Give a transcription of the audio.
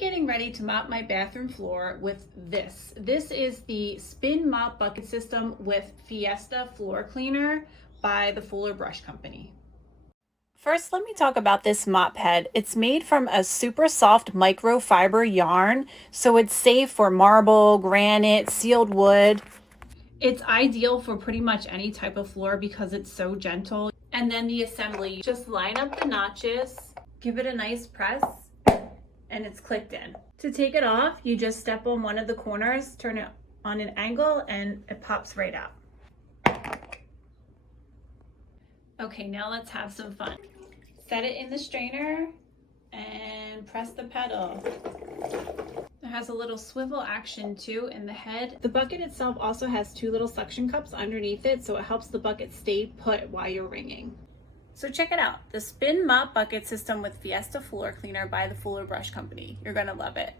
getting ready to mop my bathroom floor with this. This is the spin mop bucket system with Fiesta floor cleaner by the Fuller Brush Company. First, let me talk about this mop head. It's made from a super soft microfiber yarn, so it's safe for marble, granite, sealed wood. It's ideal for pretty much any type of floor because it's so gentle. And then the assembly, just line up the notches, give it a nice press, and it's clicked in. To take it off, you just step on one of the corners, turn it on an angle, and it pops right out. Okay, now let's have some fun. Set it in the strainer and press the pedal. It has a little swivel action too in the head. The bucket itself also has two little suction cups underneath it, so it helps the bucket stay put while you're wringing. So check it out, the Spin Mop Bucket System with Fiesta Floor Cleaner by the Fuller Brush Company. You're gonna love it.